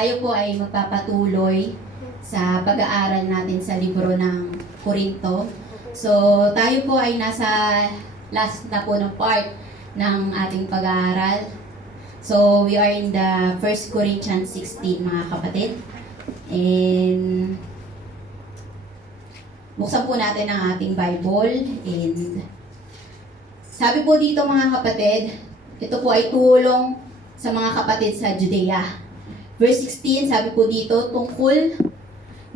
Tayo po ay magpapatuloy sa pag-aaral natin sa libro ng Korinto. So, tayo po ay nasa last na po ng part ng ating pag-aaral. So, we are in the 1 Corinthians 16, mga kapatid. And buksan po natin ang ating Bible. And sabi po dito, mga kapatid, ito po ay tulong sa mga kapatid sa Judea. Verse 16, sabi po dito, tungkol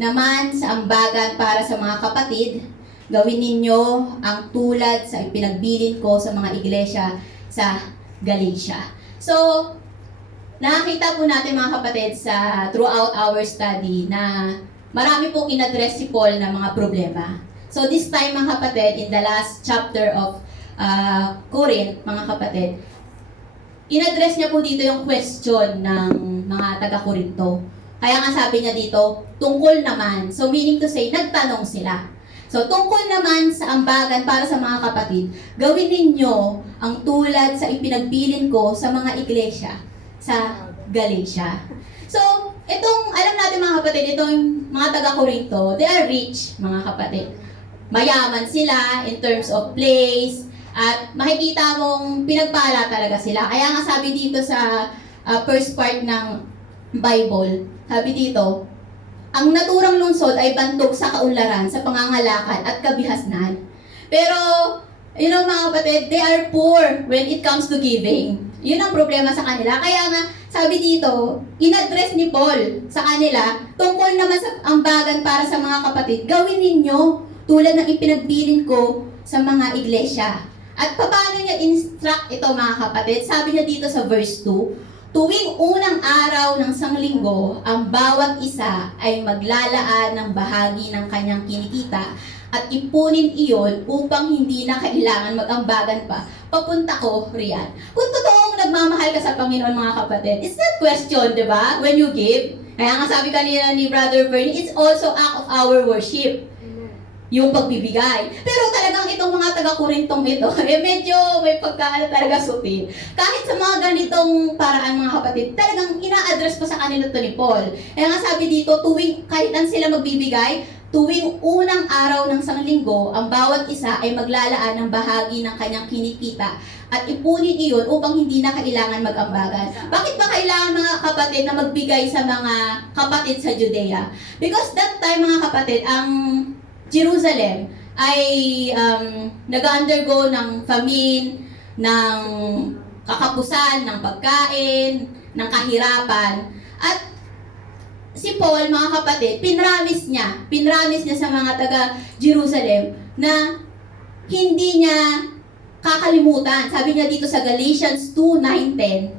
naman sa ambagan para sa mga kapatid, gawin ninyo ang tulad sa ipinagbilin ko sa mga iglesia sa Galatia. So, nakakita po natin, mga kapatid, sa throughout our study na marami pong in-address si Paul na mga problema. So, this time, mga kapatid, in the last chapter of Corinth, mga kapatid, in-address niya po dito yung question ng mga taga-Korinto. Kaya nga sabi niya dito, tungkol naman. So meaning to say, nagtanong sila. So tungkol naman sa ambagan para sa mga kapatid, gawin ninyo ang tulad sa ipinagbilin ko sa mga iglesia sa Galatia. So, itong, alam natin, mga kapatid, itong mga taga-Korinto, they are rich, mga kapatid. Mayaman sila in terms of place, at makikita mong pinagpala talaga sila. Kaya nga sabi dito sa first part ng Bible, sabi dito, ang naturang lungsod ay bantog sa kaunlaran, sa pangangalakan at kabihasnan. Pero, you know, mga kapatid, they are poor when it comes to giving. Yun ang problema sa kanila. Kaya nga, sabi dito, in-address ni Paul sa kanila, tungkol naman sa ambagan para sa mga kapatid, gawin ninyo tulad ng ipinagbilin ko sa mga iglesia. At paano niya instruct ito, mga kapatid? Sabi niya dito sa verse 2, tuwing unang araw ng sanglinggo, ang bawat isa ay maglalaan ng bahagi ng kanyang kinikita at ipunin iyon upang hindi na kailangan mag-ambagan pa. Papunta ko riyan. Kung totoong nagmamahal ka sa Panginoon, mga kapatid, it's not question, di ba? When you give. Kaya nga sabi kanina ni Brother Bernie, it's also act of our worship. Yung pagbibigay. Pero talagang itong mga taga-Korintong ito, medyo may pagkaan talaga sutil. Kahit sa mga ganitong paraan, mga kapatid, talagang ina-address pa sa kanila to ni Paul. Kaya nga sabi dito, tuwing, kahit lang sila magbibigay, tuwing unang araw ng sanglinggo, ang bawat isa ay maglalaan ng bahagi ng kanyang kinikita at ipunin iyon upang hindi na kailangan mag-ambagan. Bakit ba kailangan, mga kapatid, na magbigay sa mga kapatid sa Judea? Because that time, mga kapatid, ang Jerusalem ay nag-undergo ng famine, ng kakapusan, ng pagkain, ng kahirapan. At si Paul, mga kapatid, pinramis niya sa mga taga-Jerusalem na hindi niya kakalimutan. Sabi niya dito sa Galatians 2:9-10,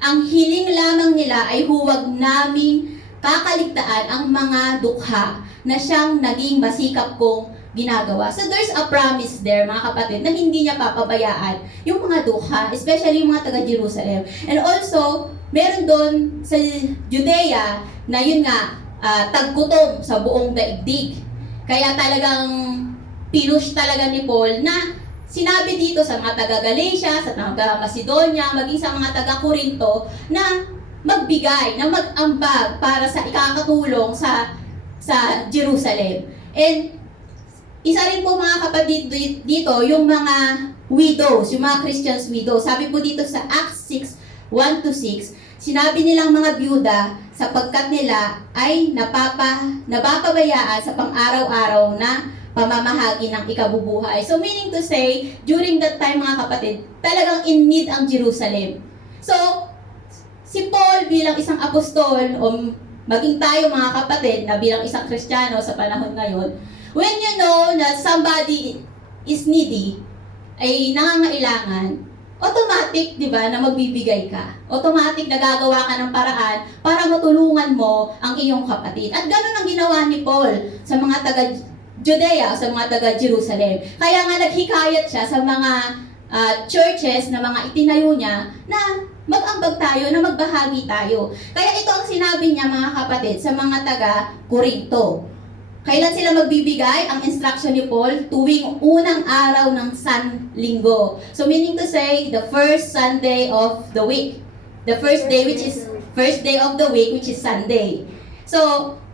ang hiling lamang nila ay huwag naming kakaligtaan ang mga dukha na siyang naging masikap kong ginagawa. So there's a promise there, mga kapatid, na hindi niya papabayaan yung mga dukha, especially yung mga taga-Jerusalem. And also, meron doon sa Judea na yun nga, taggutom sa buong daigdig. Kaya talagang pinush talaga ni Paul na sinabi dito sa mga taga-Galatia, sa taga-Macedonia, maging sa mga taga-Korinto, na magbigay, na mag-ambag para sa ikakatulong sa Jerusalem. And isa rin po, mga kapatid, dito yung mga widows, yung mga Christians widows. Sabi po dito sa Acts 6:1-6, sinabi nilang mga byuda sapagkat nila ay napapabayaan sa pang-araw-araw na pamamahagi ng ikabubuhay. So meaning to say, during that time, mga kapatid, talagang in need ang Jerusalem. So, si Paul bilang isang apostol, o maging tayo, mga kapatid, na bilang isang Kristiyano sa panahon ngayon, when you know na somebody is needy, ay nangangailangan, automatic, di ba, na magbibigay ka. Automatic na gagawa ka ng paraan para matulungan mo ang iyong kapatid. At ganoon ang ginawa ni Paul sa mga taga-Judea, sa mga taga-Jerusalem. Kaya nga naghikayat siya sa mga churches na mga itinayo niya na mag-ambag tayo, na magbahagi tayo. Kaya ito ang sinabi niya, mga kapatid, sa mga taga-Korinto. Kailan sila magbibigay? Ang instruction ni Paul, tuwing unang araw ng Sanlinggo. So meaning to say, the first Sunday of the week. The first day, which is first day of the week, which is Sunday. So,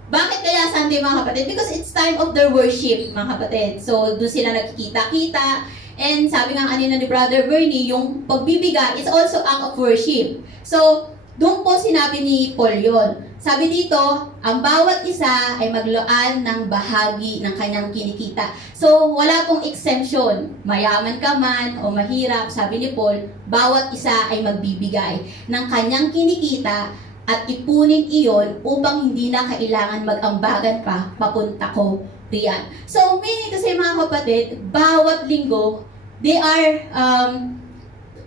bakit kaya Sunday mga kapatid? Because it's time of their worship mga kapatid. So, doon sila nagkikita-kita. And sabi nga kanina ni Brother Bernie, yung pagbibigay is also act of worship. So, doon po sinabi ni Paul yon. Sabi dito, ang bawat isa ay maglaan ng bahagi ng kanyang kinikita. So, wala pong exemption. Mayaman ka man o mahirap, sabi ni Paul, bawat isa ay magbibigay ng kanyang kinikita at ipunin iyon upang hindi na kailangan mag-ambagan pa papunta ko riyan. So, meaning kasi mga kapatid, bawat linggo, they are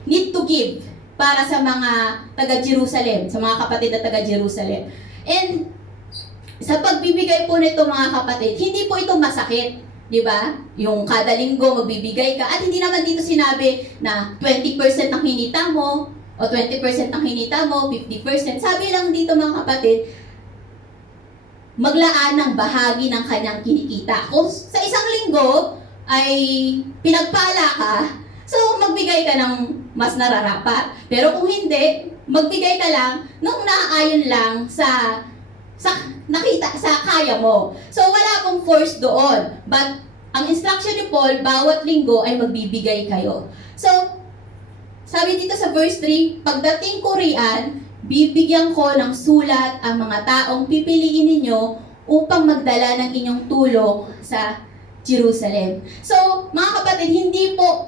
need to give para sa mga taga-Jerusalem, sa mga kapatid na taga-Jerusalem. And sa pagbibigay po nito mga kapatid, hindi po ito masakit, di ba? Yung kada linggo magbibigay ka, at hindi naman dito sinabi na 20% ng hinita mo, o 20% ng hinita mo, 50%. Sabi lang dito mga kapatid, maglaan ng bahagi ng kanyang kinikita. Kung sa isang linggo ay pinagpala ka, so magbigay ka ng mas nararapat. Pero kung hindi, magbigay ka lang nung naaayon lang sa nakita sa kaya mo. So wala akong force doon. But ang instruction ni Paul, bawat linggo ay magbibigay kayo. So sabi dito sa verse 3, pagdating ko riyan, bibigyan ko ng sulat ang mga taong pipiliin ninyo upang magdala ng inyong tulong sa Jerusalem. So, mga kapatid, hindi po,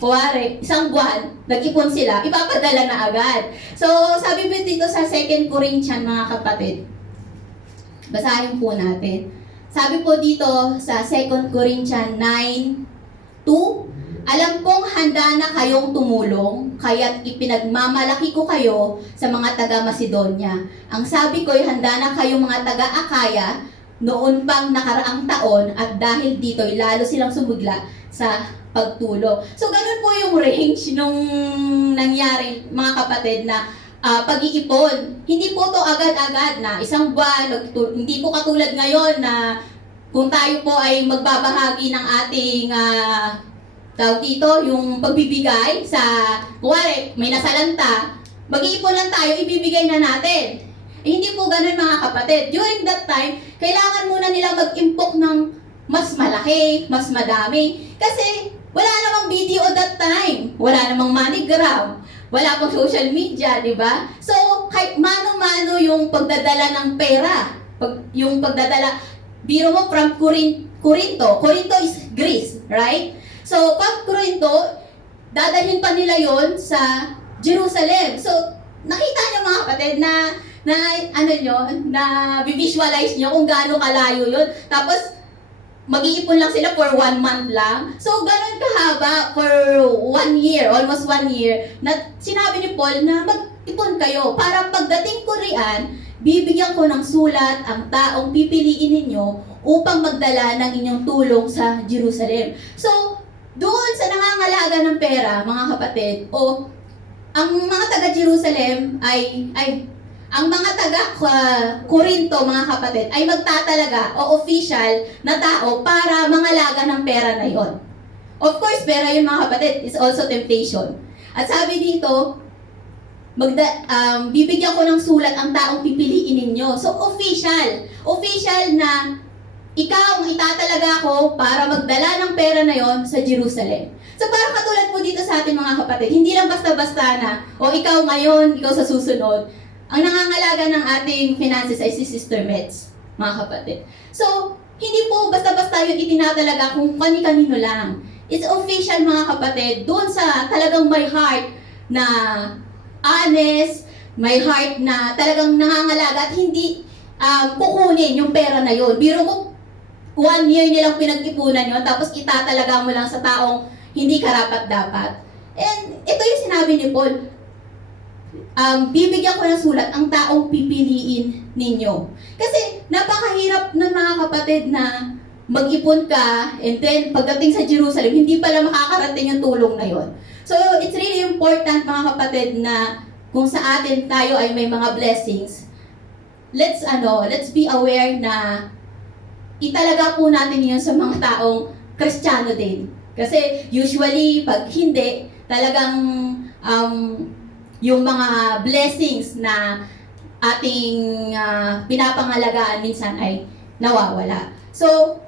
kuwari, isang buwan, nag-ipon sila, ipapadala na agad. So, sabi po dito sa 2 Corinthians, mga kapatid, basahin po natin. Sabi po dito sa 2 Corinthians 9:2, alam kong handa na kayong tumulong, kaya't ipinagmamalaki ko kayo sa mga taga-Macedonia. Ang sabi ko'y handa na kayong mga taga-Akaya, noon pang nakaraang taon, at dahil dito'y lalo silang sumugla sa pagtulong. So, ganun po yung range nung nangyari, mga kapatid, na pag-iipon. Hindi po to agad-agad na isang buwan, hindi po katulad ngayon na kung tayo po ay magbabahagi ng ating tawag dito, yung pagbibigay sa, kuwari, may nasalanta, mag-iipon lang tayo, ibibigay na natin. Hindi po ganun mga kapatid. During that time, kailangan muna nilang mag-impok ng mas malaki, mas madami. Kasi wala namang video that time. Wala namang MoneyGram. Wala pang social media, di ba? So, kahit mano-mano yung pagdadala ng pera. Yung pagdadala, biro mo from Corinto. Corinto is Greece, right? So, pag Corinto, dadalhin pa nila yon sa Jerusalem. So, nakita niyo mga kapatid na visualize nyo kung gaano kalayo yun. Tapos, mag-iipon lang sila for 1 month lang. So, ganun kahaba for 1 year, almost 1 year, na sinabi ni Paul na mag-ipon kayo para pagdating ko riyan, bibigyan ko ng sulat ang taong pipiliin ninyo upang magdala ng inyong tulong sa Jerusalem. So, doon sa nangangalaga ng pera, mga kapatid, ang mga taga-Jerusalem ang mga taga-Corinto, mga kapatid, ay magtatalaga o official na tao para mangalaga ng pera na yon. Of course, pera yun mga kapatid is also temptation. At sabi dito, bibigyan ko ng sulat ang taong pipiliin ninyo. So, official. Official na ikaw ang itatalaga ko para magdala ng pera na yon sa Jerusalem. So, parang katulad po dito sa ating mga kapatid, hindi lang basta-basta na, ikaw ngayon, ikaw sa susunod. Ang nangangalaga ng ating finances ay si Sister Meds, mga kapatid. So, hindi po basta-basta yun itinatalaga kung kani-kanino lang. It's official, mga kapatid, doon sa talagang may heart na honest, may heart na talagang nangangalaga at hindi kukunin yung pera na yun. Biro mo, 1 year nilang pinag-ipunan yun, tapos itatalaga mo lang sa taong hindi karapat-dapat. And ito yung sinabi ni Paul, bibigyan ko ng sulat ang taong pipiliin ninyo. Kasi napakahirap ng mga kapatid na mag-ipon ka and then pagdating sa Jerusalem, hindi pala makakarating yung tulong na yon. So, it's really important mga kapatid na kung sa atin tayo ay may mga blessings, let's be aware na italaga po natin yun sa mga taong Kristiyano din. Kasi usually, pag hindi, talagang yung mga blessings na ating pinapangalagaan minsan ay nawawala. So,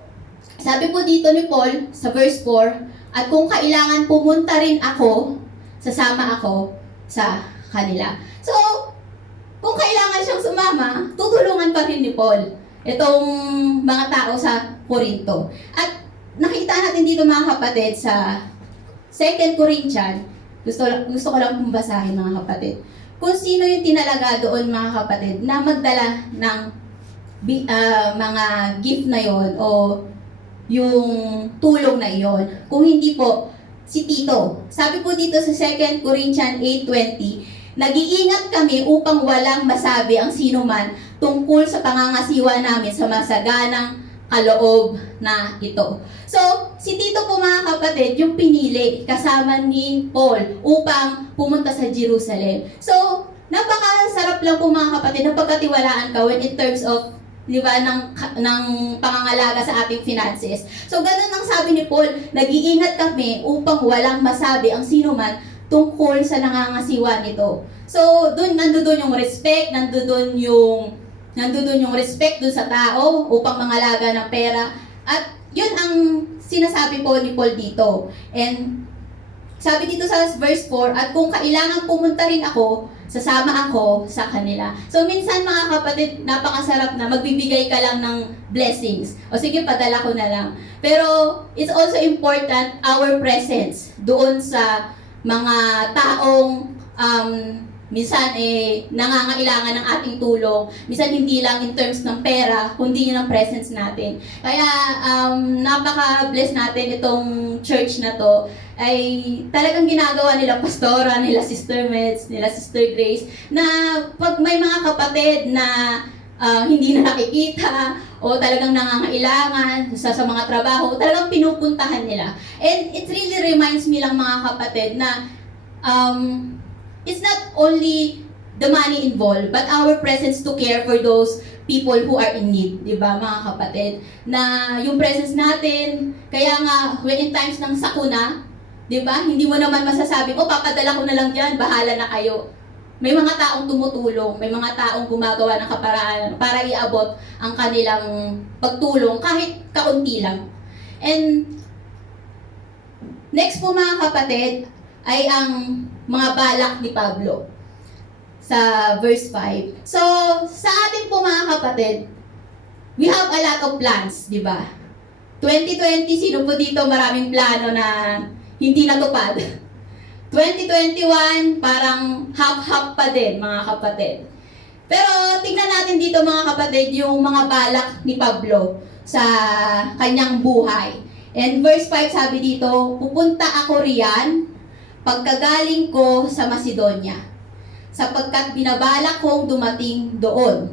sabi po dito ni Paul sa verse 4, at kung kailangan pumunta rin ako, sasama ako sa kanila. So, kung kailangan siyang sumama, tutulungan pa rin ni Paul itong mga tao sa Corinto. At nakita natin dito mga kapatid sa 2 Corinthians, gusto ko lang basahin mga kapatid, kung sino yung tinalaga doon mga kapatid na magdala ng mga gift na yon o yung tulong na iyon. Kung hindi po, si Tito. Sabi po dito sa 2 Corinthians 8:20, nag-iingat kami upang walang masabi ang sinuman tungkol sa pangangasiwa namin sa masaganang kaloob na ito. So, si Tito po mga kapatid, yung pinili kasama ni Paul upang pumunta sa Jerusalem. So, napakasarap lang po mga kapatid na pagkatiwalaan ka when in terms of, di ba, ng pangangalaga sa ating finances. So, ganun ang sabi ni Paul, nag-iingat kami upang walang masabi ang sinuman tungkol sa nangangasiwa nito. So, nandoon yung respect, nandoon yung respect dun sa tao upang mangalaga ng pera. At yun ang sinasabi po ni Paul dito. And sabi dito sa verse 4, at kung kailangan pumunta rin ako, sasama ako sa kanila. So minsan mga kapatid, napakasarap na magbibigay ka lang ng blessings. O sige, padala ko na lang. Pero it's also important our presence doon sa mga taong minsan nangangailangan ng ating tulong. Minsan hindi lang in terms ng pera, kundi ng presence natin. Kaya napaka-bless natin itong church na to. Ay talagang ginagawa nila pastora, nila Sister Meds, nila Sister Grace, na pag may mga kapatid na hindi na nakikita o talagang nangangailangan sa mga trabaho, talagang pinupuntahan nila. And it really reminds me lang mga kapatid na it's not only the money involved, but our presence to care for those people who are in need, di ba mga kapatid? Na yung presence natin, kaya nga when in times ng sakuna, di ba, hindi mo naman masasabi, papadala ko na lang dyan, bahala na kayo. May mga taong tumutulong, may mga taong gumagawa ng kaparaanan para iabot ang kanilang pagtulong kahit kaunti lang. And next po mga kapatid, ay ang mga balak ni Pablo sa verse 5. So, sa atin po mga kapatid, we have a lot of plans, di ba? 2020, sino po dito maraming plano na hindi natupad? 2021, parang half-half pa din mga kapatid. Pero tingnan natin dito mga kapatid yung mga balak ni Pablo sa kanyang buhay. And verse 5 sabi dito, pupunta ako riyan pagkagaling ko sa Macedonia, sapagkat binabalak kong dumating doon.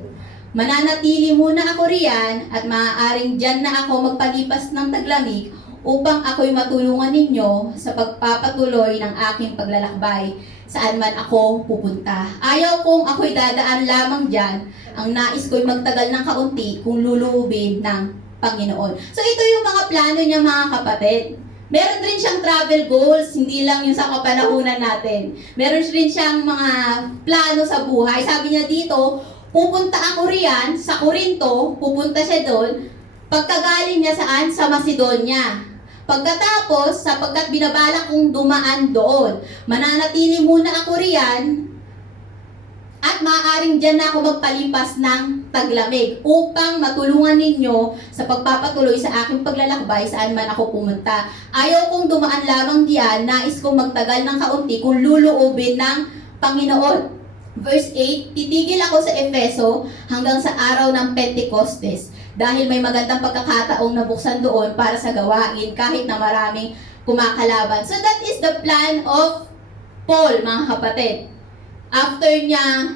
Mananatili muna ako riyan at maaaring dyan na ako magpalipas ng taglamig upang ako'y matulungan ninyo sa pagpapatuloy ng aking paglalakbay saan man ako pupunta. Ayaw kong ako'y dadaan lamang dyan, ang nais ko'y magtagal ng kaunti kung luluubin ng Panginoon. So ito yung mga plano niya mga kapatid. Meron rin siyang travel goals, hindi lang yung sa kapanahunan natin. Meron rin siyang mga plano sa buhay. Sabi niya dito, pupunta ako riyan sa Corinto, pupunta siya doon, pagkagaling niya saan? Sa Macedonia. Pagkatapos, sapagkat binabalak kong dumaan doon, mananatili muna ako riyan at maaaring dyan na ako magpalipas ng taglamig upang matulungan ninyo sa pagpapatuloy sa aking paglalakbay saan man ako pumunta. Ayaw kong dumaan lamang diyan, nais kong magtagal ng kaunti kung luluubin ng Panginoon. Verse 8, titigil ako sa Efeso hanggang sa araw ng Pentecostes dahil may magandang pagkakataong nabuksan doon para sa gawain kahit na maraming kumakalaban. So that is the plan of Paul, mga kapatid. After niya,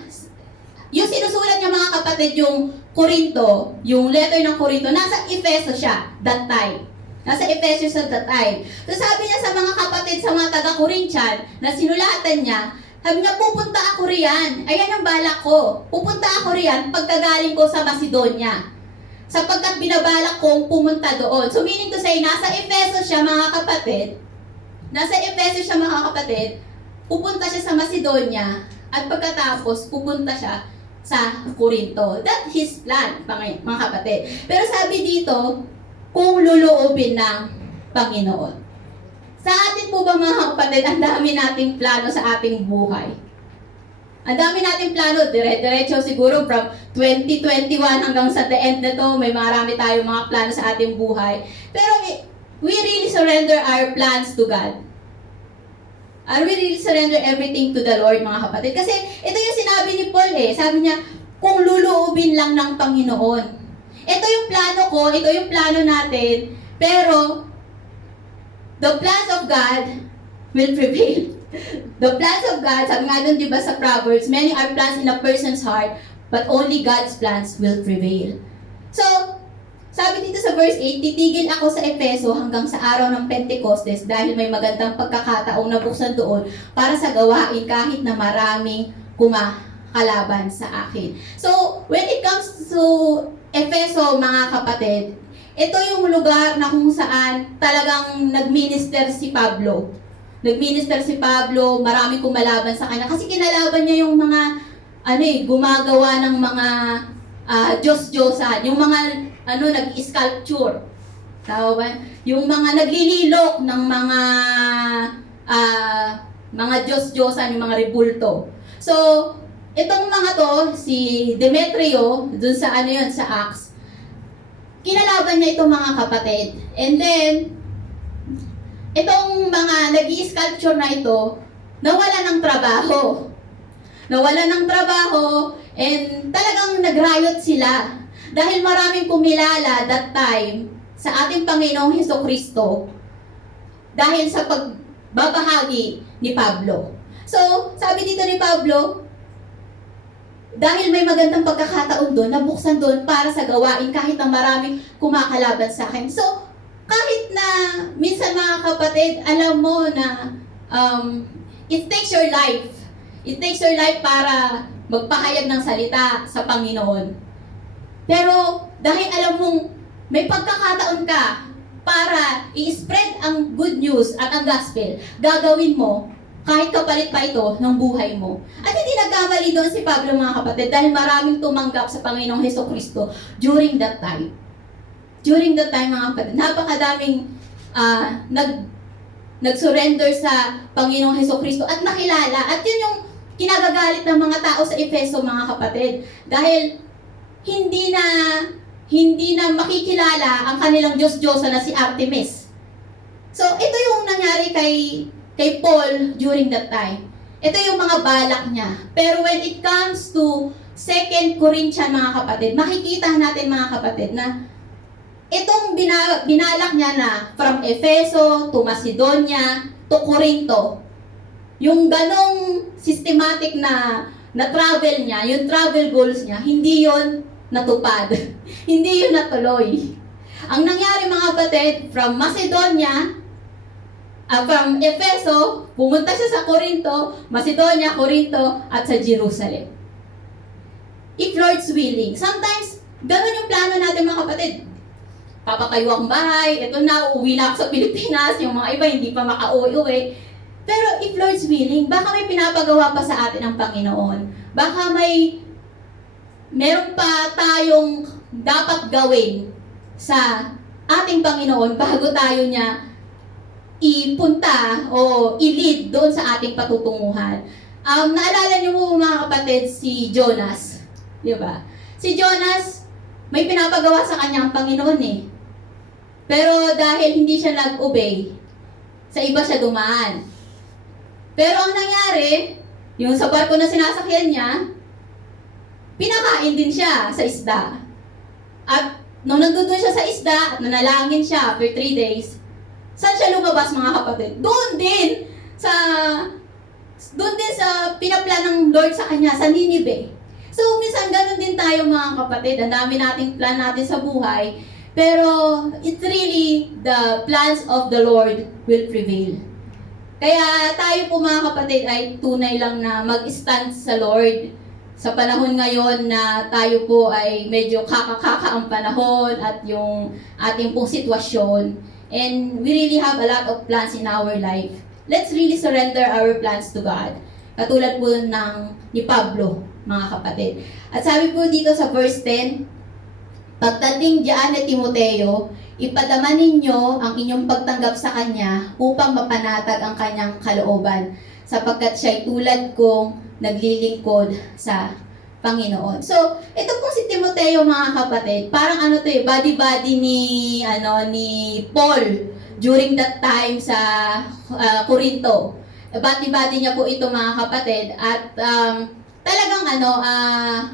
yung sinusulat niya mga kapatid, yung Corinto, yung letter ng Corinto, nasa Efeso siya that time. Nasa Efeso siya that time. So sabi niya sa mga kapatid, sa mga taga-Corinthian, na sinulatan niya, sabi niya, pupunta ako riyan. Ayan ang balak ko. Pupunta ako riyan pagkagaling ko sa Macedonia. Sapagkat binabalak kong pumunta doon. So meaning to say, nasa Efeso siya mga kapatid. Nasa Efeso siya mga kapatid. Pupunta siya sa Macedonia At pagkatapos, pupunta siya sa Corinto. That's his plan, mga kapatid. Pero sabi dito, kung luluobin ng Panginoon. Sa atin po ba mga kapatid, ang dami nating plano sa ating buhay. Ang dami nating plano, dire-diretso siguro from 2021 hanggang sa the end na to, may marami tayong mga plano sa ating buhay. Pero we really surrender our plans to God. Are we really surrender everything to the Lord, mga kapatid? Kasi ito yung sinabi ni Paul sabi niya, kung luluubin lang ng Panginoon. Ito yung plano ko, ito yung plano natin, pero the plans of God will prevail. The plans of God, sabi nga dun, di ba sa Proverbs, many are plans in a person's heart, but only God's plans will prevail. So, sabi dito sa verse 8, titigil ako sa Efeso hanggang sa araw ng Pentecostes dahil may magandang pagkakataong nabuksan doon para sa gawain kahit na maraming kumakalaban sa akin. So, when it comes to Efeso, mga kapatid, ito yung lugar na kung saan talagang nagminister si Pablo. Nagminister si Pablo, maraming kumalaban sa kanya kasi kinalaban niya yung mga gumagawa ng mga Diyos-Diyosan, yung mga nag-sculpture. Tama ba? Yung mga naglililok ng mga Diyos-Diyosan, yung mga rebulto. So, itong mga to, si Demetrio, dun sa sa Acts, kinalaban niya itong mga kapatid. And then, itong mga nag-i-sculpture na ito, nawala ng trabaho. Nawala ng trabaho, and talagang nag-riot sila. Dahil maraming kumilala that time sa ating Panginoong Hesukristo dahil sa pagbabahagi ni Pablo. So, sabi dito ni Pablo, dahil may magandang pagkakataon doon, nabuksan doon para sa gawain kahit na maraming kumakalaban sa akin. So, kahit na minsan mga kapatid, alam mo na it takes your life. It takes your life para magpahayag ng salita sa Panginoon. Pero dahil alam mong may pagkakataon ka para i-spread ang good news at ang gospel, gagawin mo kahit kapalit pa ito ng buhay mo. At hindi nagkamali doon si Pablo, mga kapatid, dahil maraming tumanggap sa Panginoong Hesukristo during that time. During that time, mga kapatid, napakadaming nag-surrender sa Panginoong Hesukristo at nakilala. At yun yung kinagagalit ng mga tao sa Efeso, mga kapatid. Dahil hindi na makikilala ang kanilang Diyos-Diyosa na si Artemis. So, ito yung nangyari kay Paul during that time. Ito yung mga balak niya. Pero when it comes to 2 Corinthians, mga kapatid, makikita natin, mga kapatid, na itong binalak niya na from Efeso to Macedonia to Corinto, yung ganong systematic na travel niya, yung travel goals niya, hindi yon natupad. Hindi yun natuloy. Ang nangyari, mga kapatid, from Macedonia, from Efeso, pumunta siya sa Corinto, Macedonia, Corinto, at sa Jerusalem. If Lord's willing. Sometimes, ganun yung plano natin, mga kapatid. Papatayo akong bahay, ito na, uuwi na ako sa Pilipinas, yung mga iba hindi pa makauwi-uwi. Pero if Lord's willing, baka may pinapagawa pa sa atin ang Panginoon. Baka meron pa tayong dapat gawin sa ating Panginoon bago tayo niya ipunta o i-lead doon sa ating patutunguhan. Naalala niyo mo, mga kapatid, si Jonas. Di ba? Si Jonas, may pinapagawa sa kanya ang Panginoon Pero dahil hindi siya nag-obey, sa iba siya dumaan. Pero ang nangyari, yung sa barko na sinasakyan niya, pinakain din siya sa isda. At nung nandun siya sa isda at nanalangin siya after 3 days, saan siya lumabas, mga kapatid? Doon din sa pinaplan ng Lord sa kanya, sa Ninive. So, minsan ganun din tayo, mga kapatid. Ang dami nating plan natin sa buhay. Pero, it's really the plans of the Lord will prevail. Kaya tayo po, mga kapatid, ay tunay lang na mag-stand sa Lord. Sa panahon ngayon na tayo po ay medyo kaka-kaka ang panahon at yung ating pong sitwasyon. And we really have a lot of plans in our life. Let's really surrender our plans to God. Katulad po ni Pablo, mga kapatid. At sabi po dito sa verse 10, pagdating diyan ni Timoteo, ipadama ninyo ang inyong pagtanggap sa kanya upang mapanatag ang kanyang kalooban, sapagkat siya'y tulad kong naglilingkod sa Panginoon. So, ito po si Timoteo, mga kapatid, parang buddy-buddy ni Paul during that time sa Corinto. Buddy-buddy niya po ito, mga kapatid, at talagang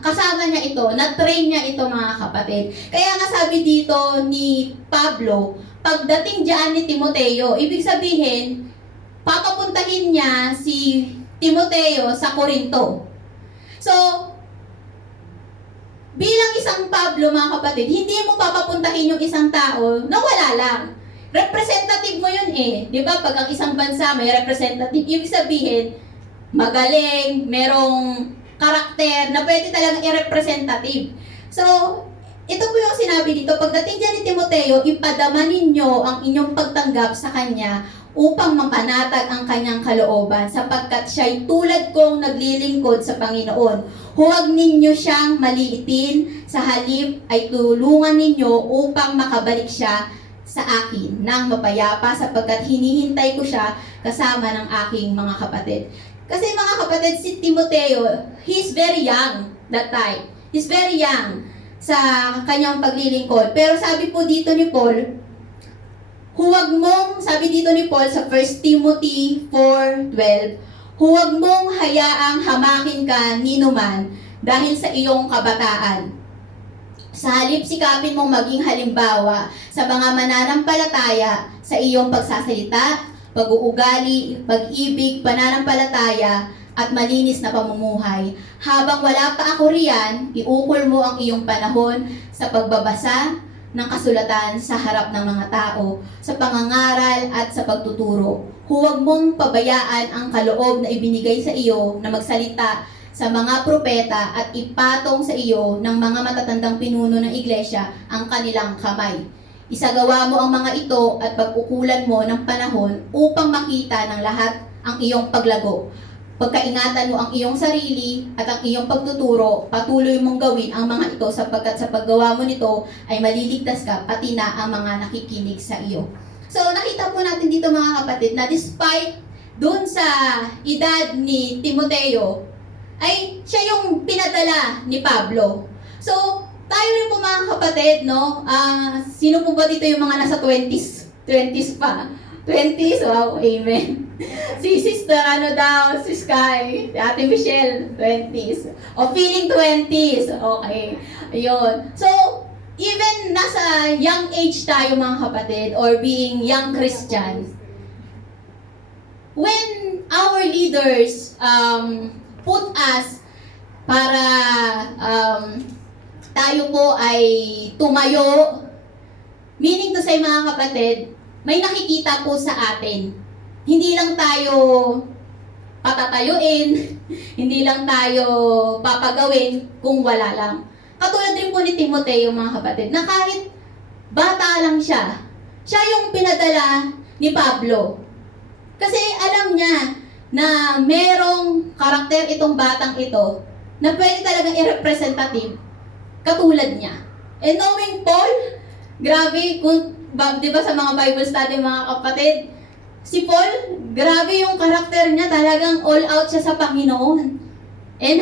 kasama niya ito, na-train niya ito, mga kapatid. Kaya nga sabi dito ni Pablo, pagdating diyan ni Timoteo, ibig sabihin, papapuntahin niya si Timoteo sa Corinto. So, bilang isang Pablo, mga kapatid, hindi mo papapuntahin yung isang tao na wala lang. Representative mo yun eh. Di ba? Pag ang isang bansa may representative, ibig sabihin, magaling, merong karakter na pwede talagang i-representative. So, ito po yung sinabi dito, pagdating dyan ni Timoteo, ipadama ninyo ang inyong pagtanggap sa kanya upang mapanatag ang kanyang kalooban, sapagkat siya'y tulad kong naglilingkod sa Panginoon. Huwag ninyo siyang maliitin, sa halip ay tulungan ninyo upang makabalik siya sa akin ng mapayapa, sapagkat hinihintay ko siya kasama ng aking mga kapatid. Kasi mga kapatid, si Timoteo, he's very young that time. He's very young sa kanyang paglilingkod. Pero sabi po dito ni Paul, sabi dito ni Paul sa 1 Timothy 4:12, huwag mong hayaang hamakin ka ninuman dahil sa iyong kabataan. Sa halip, sikapin mong maging halimbawa sa mga mananampalataya sa iyong pagsasalita, pag-uugali, pag-ibig, pananampalataya, at malinis na pamumuhay. Habang wala pa ako riyan, iukol mo ang iyong panahon sa pagbabasa ng kasulatan sa harap ng mga tao, sa pangangaral at sa pagtuturo. Huwag mong pabayaan ang kaloob na ibinigay sa iyo na magsalita sa mga propeta at ipatong sa iyo ng mga matatandang pinuno ng iglesia ang kanilang kamay. Isagawa mo ang mga ito at pag-ukulan mo ng panahon upang makita ng lahat ang iyong paglago. Pagkaingatan mo ang iyong sarili at ang iyong pagtuturo, patuloy mong gawin ang mga ito, sapagkat sa paggawa mo nito ay maliligtas ka, pati na ang mga nakikinig sa iyo. So nakita po natin dito, mga kapatid, na despite dun sa edad ni Timoteo, ay siya yung pinadala ni Pablo. So tayo rin po, mga kapatid, no? Sino po ba dito yung mga nasa 20s? 20s pa. 20s? Wow, amen. Si Sister, si Sky, si Ate Michelle, 20s. O feeling 20s. Okay. Ayun. So, even nasa young age tayo, mga kapatid, or being young Christians, when our leaders put us para tayo po ay tumayo, meaning to say, mga kapatid, may nakikita po sa atin. Hindi lang tayo patatayuin, hindi lang tayo papagawin kung wala lang. Katulad rin po ni Timoteo, mga kapatid, na kahit bata lang siya, siya yung pinadala ni Pablo. Kasi alam niya na merong karakter itong batang ito na pwede talagang i-representative katulad niya. And knowing Paul, grabe, di ba sa mga Bible study, mga kapatid, si Paul, grabe yung karakter niya, talagang all out siya sa Panginoon. And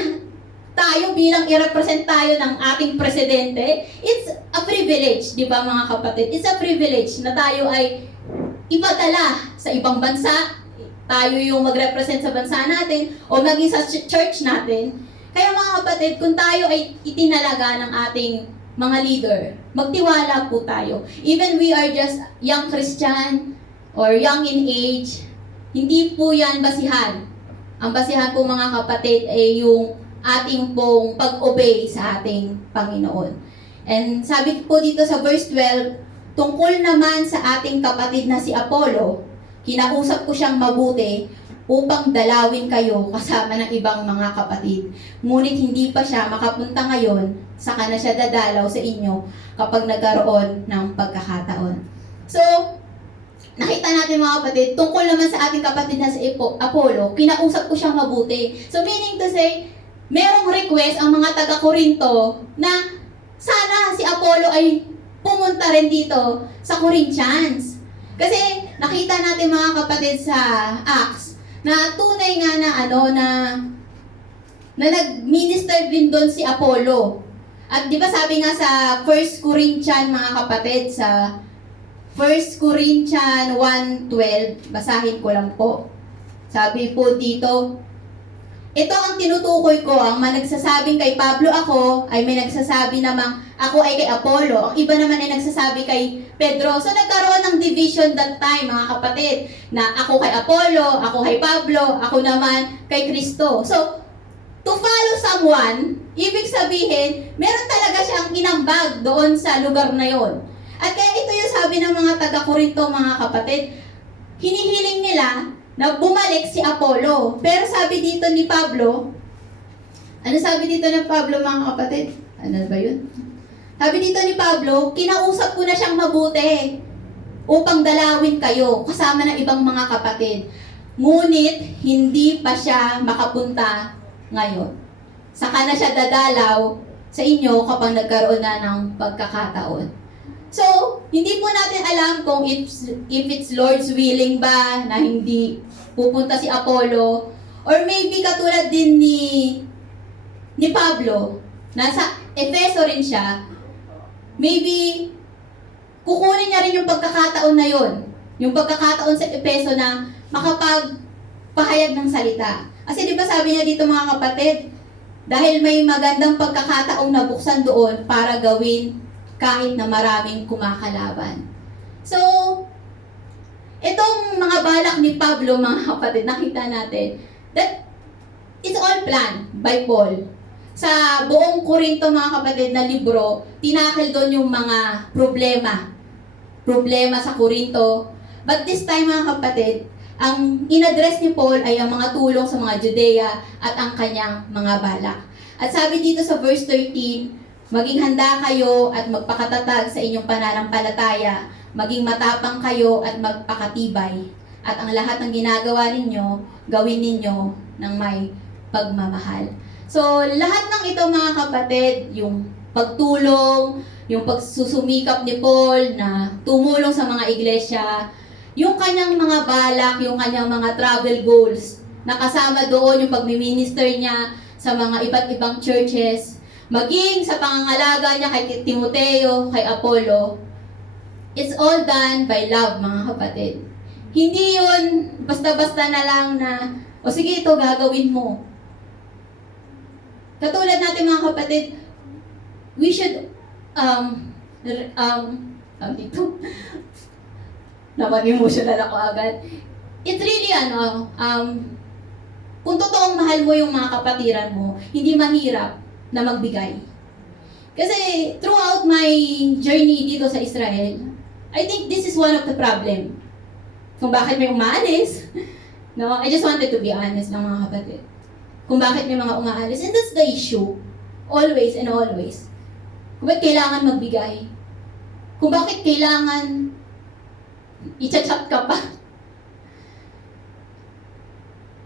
tayo bilang i-represent tayo ng ating presidente, it's a privilege, di ba, mga kapatid? It's a privilege na tayo ay ipadala sa ibang bansa, tayo yung mag-represent sa bansa natin, o maging sa church natin. Kaya, mga kapatid, kung tayo ay itinalaga ng ating mga leader, magtiwala po tayo. Even we are just young Christian or young in age, hindi po yan basihan. Ang basihan po, mga kapatid, ay yung ating pong pag-obey sa ating Panginoon. And sabi po dito sa verse 12, tungkol naman sa ating kapatid na si Apollo, kinausap ko siyang mabuti upang dalawin kayo kasama ng ibang mga kapatid. Ngunit hindi pa siya makapunta ngayon, saka na siya dadalaw sa inyo kapag nagkaroon ng pagkakataon. So, nakita natin mga kapatid, tungkol naman sa ating kapatid na si Apollo, kinausap ko siyang mabuti. So meaning to say, merong request ang mga taga-Korinto na sana si Apollo ay pumunta rin dito sa Corinthians. Kasi nakita natin mga kapatid sa Acts na tunay nga na nag-minister din doon si Apollo. At di ba sabi nga sa 1 Corinthians mga kapatid, sa 1 Corinthians 1:12, basahin ko lang po. Sabi po dito, ito ang tinutukoy ko, ang nagsasabing kay Pablo ako, ay may nagsasabi namang ako ay kay Apollo. Ang iba naman ay nagsasabi kay Pedro. So nagkaroon ng division that time, mga kapatid, na ako kay Apollo, ako kay Pablo, ako naman kay Kristo. So, to follow someone, ibig sabihin, meron talaga siyang inambag doon sa lugar na yon. At kaya ito yung sabi ng mga taga-Korinto, mga kapatid, hinihiling nila na bumalik si Apollo. Pero sabi dito ni Pablo, ano sabi dito ni Pablo mga kapatid? Ano ba yun? Sabi dito ni Pablo, kinausap ko na siyang mabuti upang dalawin kayo kasama ng ibang mga kapatid. Ngunit hindi pa siya makapunta ngayon. Saka na siya dadalaw sa inyo kapag nagkaroon na ng pagkakataon. So, hindi po natin alam kung if it's Lord's willing ba na hindi pupunta si Apollo, or maybe katulad din ni Pablo, nasa Efeso rin siya, maybe kukunin niya rin yung pagkakataon na yon, yung pagkakataon sa Efeso na makapagpahayag ng salita. Kasi di ba sabi niya dito mga kapatid, dahil may magandang pagkakataong nabuksan doon para gawin kahit na maraming kumakalaban. So, itong mga balak ni Pablo, mga kapatid, nakita natin that it's all planned by Paul. Sa buong Korinto, mga kapatid, na libro, tinakil doon yung mga problema sa Korinto. But this time, mga kapatid, ang inaddress ni Paul ay ang mga tulong sa mga Judea at ang kanyang mga balak. At sabi dito sa verse 13, maging handa kayo at magpakatatag sa inyong pananampalataya, maging matapang kayo at magpakatibay. At ang lahat ng ginagawa ninyo, gawin ninyo ng may pagmamahal. So, lahat ng ito mga kapatid, yung pagtulong, yung pagsusumikap ni Paul na tumulong sa mga iglesia, yung kanyang mga balak, yung kanyang mga travel goals, nakasama doon yung pagmi-minister niya sa mga iba't ibang churches, maging sa pangangalaga niya kay Timoteo, kay Apollo, it's all done by love, mga kapatid. Hindi yun basta-basta na lang na, o sige, ito gagawin mo. Katulad natin mga kapatid, we should, dito, napag-emotional ako agad. It's really, kung totoong mahal mo yung mga kapatiran mo, hindi mahirap na magbigay. Kasi throughout my journey dito sa Israel, I think this is one of the problem. Kung bakit may umaalis. No, I just wanted to be honest lang mga kapatid. Kung bakit may mga umaalis. And that's the issue. Always and always. Kung bakit kailangan magbigay. Kung bakit kailangan i-chat ka pa.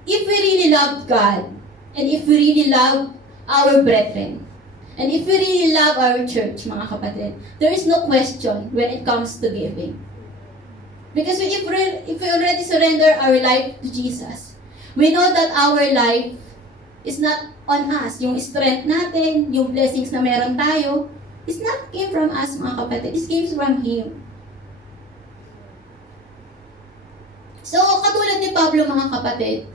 If we really love God, and if we really love our brethren, and if we really love our church, mga kapatid, there is no question when it comes to giving. Because if we already surrender our life to Jesus, we know that our life is not on us. Yung strength natin, yung blessings na meron tayo, is not came from us, mga kapatid. It came from Him. So, katulad ni Pablo, mga kapatid,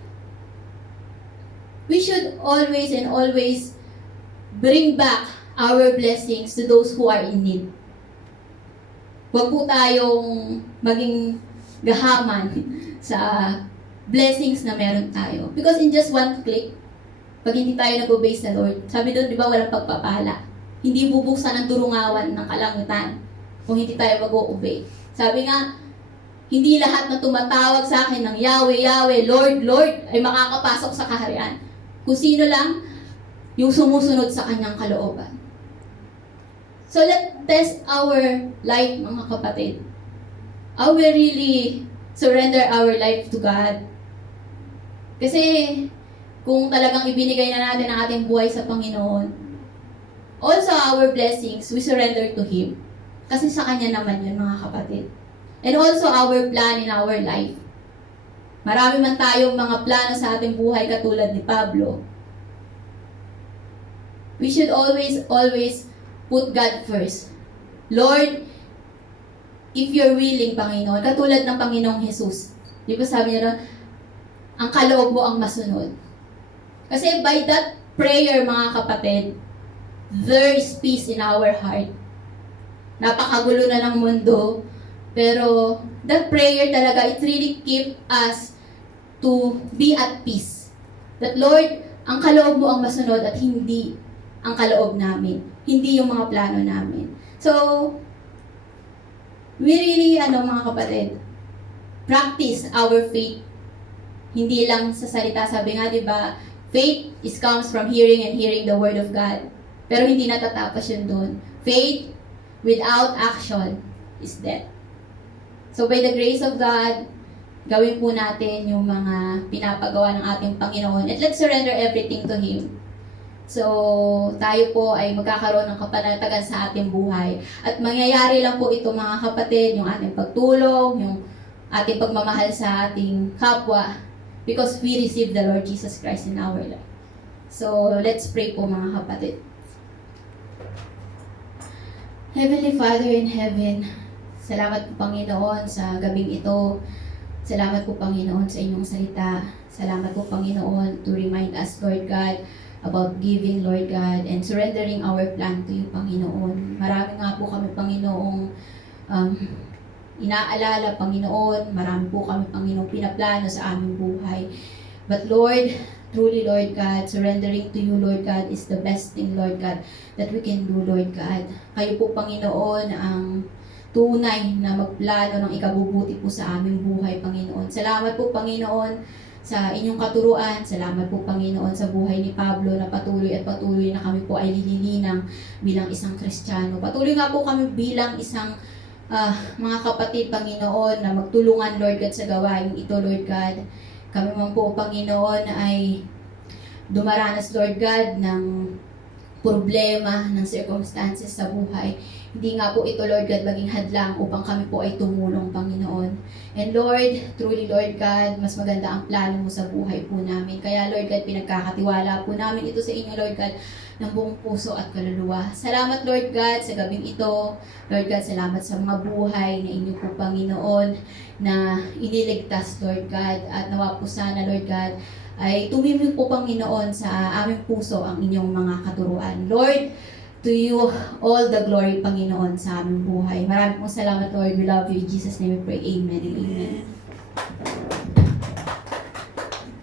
we should always and always bring back our blessings to those who are in need. Huwag po tayong maging gahaman sa blessings na meron tayo. Because in just one click, pag hindi tayo nag-obey sa Lord, sabi doon, di ba, walang pagpapala. Hindi bubuksan ang durungawan ng kalangitan kung hindi tayo mag-obey. Sabi nga, hindi lahat na tumatawag sa akin ng Yahweh, Yahweh, Lord, Lord, ay makakapasok sa kaharian. Kung sino lang yung sumusunod sa kanyang kalooban. So let's test our life, mga kapatid. Are we really surrender our life to God? Kasi kung talagang ibinigay na natin ang ating buhay sa Panginoon, also our blessings, we surrender to Him. Kasi sa Kanya naman yun, mga kapatid. And also our plan in our life. Marami man tayong mga plano sa ating buhay katulad ni Pablo. We should always put God first. Lord, if you're willing, Panginoon, katulad ng Panginoong Jesus. Di ba sabi niya na, ang kaloob mo ang masunod. Kasi by that prayer, mga kapatid, there is peace in our heart. Napakagulo na ng mundo, pero that prayer talaga, it really keep us to be at peace. That Lord, ang kaloob mo ang masunod at hindi ang kaloob namin. Hindi yung mga plano namin. So, we really, mga kapatid, practice our faith. Hindi lang sa salita. Sabi nga, di ba, faith comes from hearing and hearing the word of God. Pero hindi natatapos yun doon. Faith without action is death. So by the grace of God, gawin po natin yung mga pinapagawa ng ating Panginoon. And let's surrender everything to Him. So, tayo po ay magkakaroon ng kapanatagan sa ating buhay. At mangyayari lang po ito, mga kapatid, yung ating pagtulong, yung ating pagmamahal sa ating kapwa, because we receive the Lord Jesus Christ in our life. So, let's pray po, mga kapatid. Heavenly Father in heaven, salamat po, Panginoon, sa gabing ito. Salamat po, Panginoon, sa inyong salita. Salamat po, Panginoon, to remind us, Lord God, about giving, Lord God, and surrendering our plan to you, Panginoon. Marami nga po kami, Panginoong, inaalala, Panginoon. Marami po kami, Panginoong, pinaplano sa aming buhay. But Lord, truly, Lord God, surrendering to you, Lord God, is the best thing, Lord God, that we can do, Lord God. Kayo po, Panginoon, ang tunay na magplano ng ikabubuti po sa aming buhay, Panginoon. Salamat po, Panginoon, sa inyong katuruan. Salamat po, Panginoon, sa buhay ni Pablo na patuloy na kami po ay lililinang bilang isang Kristiyano. Patuloy nga po kami bilang isang mga kapatid, Panginoon, na magtulungan, Lord God, sa gawain ito, Lord God. Kami man po, Panginoon, ay dumaranas, Lord God, ng problema, ng circumstances sa buhay. Hindi nga po ito, Lord God, maging hadlang upang kami po ay tumulong, Panginoon. And Lord, truly, Lord God, mas maganda ang plano mo sa buhay po namin. Kaya, Lord God, pinagkakatiwala po namin ito sa inyo, Lord God, ng buong puso at kaluluwa. Salamat, Lord God, sa gabing ito. Lord God, salamat sa mga buhay na inyo po, Panginoon, na iniligtas, Lord God, at nawa po sana, Lord God, ay tumimik po, Panginoon, sa aming puso ang inyong mga katuruan. Lord, to you all the glory, Panginoon, sa aming buhay. Maraming pong salamat, Lord. We love you. In Jesus' name we pray. Amen and amen.